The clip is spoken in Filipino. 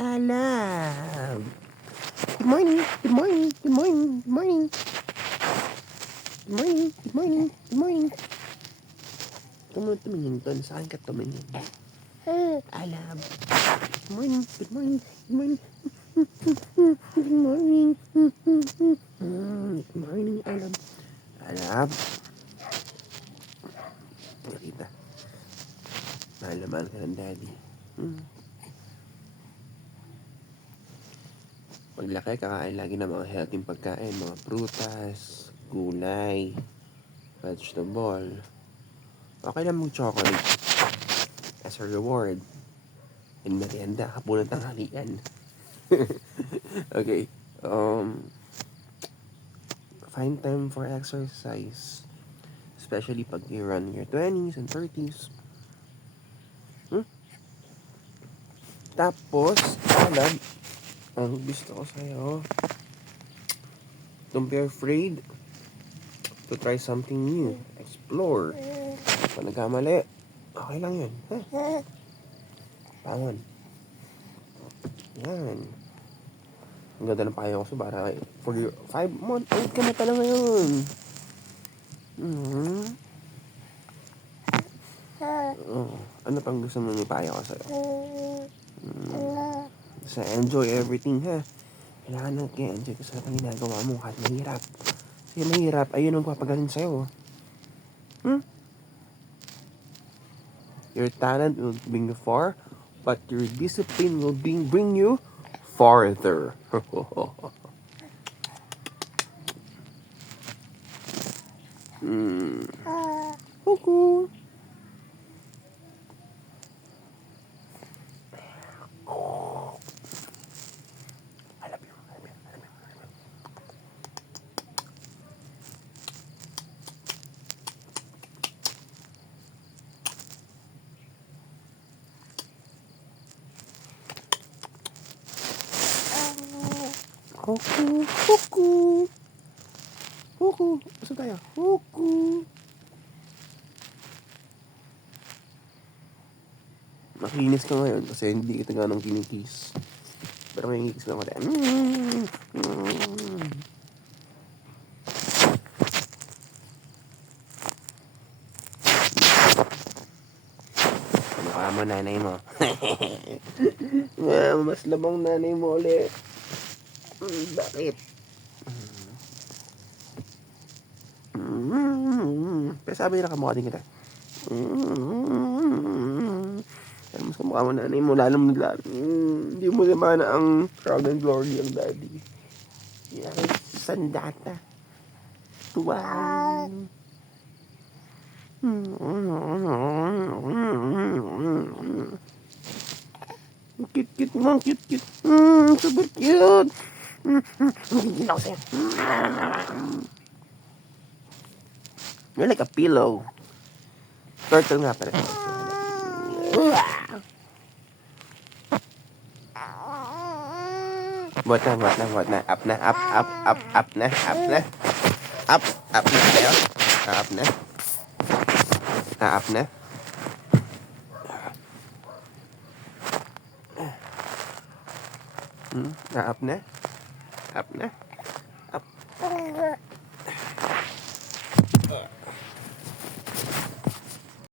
alam. Good morning, good morning, good morning, good morning. Good morning, good morning, good morning. Tumingin doon. Saan ka tumingin? Alam. Good morning, good morning, good morning. Good morning. Good morning, alam. Alam. Nakita. Mahal na mahal ka ng daddy. Paglaki, kakain lagi ng mga healthy pagkain. Mga prutas, gulay, vegetable. Okay lang mong chocolate as a reward. And merienda, hapunan tanghalian. Okay. Find time for exercise. Especially pag you run your 20s and 30s. Tapos, alam, ang gusto ko sa'yo, don't be afraid to try something new. Explore. Kung nagkamali, okay lang yun. Pangon. Yan. Ang ganda ng payo ko sa para for your 5-month old ka na pala ngayon. Ano pang gusto mo may payo ko sa'yo? So, enjoy everything, ha? Kailangan nag-enjoy ka sa lahat ng ginagawa mo kahit mahirap. Kasi mahirap, ayun ang papagaling sa'yo. Your talent will bring you far, but your discipline will bring you farther. Cuckoo. I love you. I love you. I love you. Cuckoo. Cuckoo. Cuckoo. Asa tayo? Cuckoo. Makinis ka ngayon kasi hindi kita ganong kinikis. Pero may ngikis lang ako tayo. Mukha mo nanay mo. Mas labang nanay mo ulit. Bakit? Pero sabi nila kamukha din kita. Pero mas kamukha mo nanay mo. Lalong hindi mo naman ang proud and glory ang daddy. Yan, sandata. Tuwang. Cute mo, cute. Super cute. Hindi ako sa'yo. You're like a pillow. Turtle nga pala. What na? Up na. Up na tayo. Up na. Up na. Up na.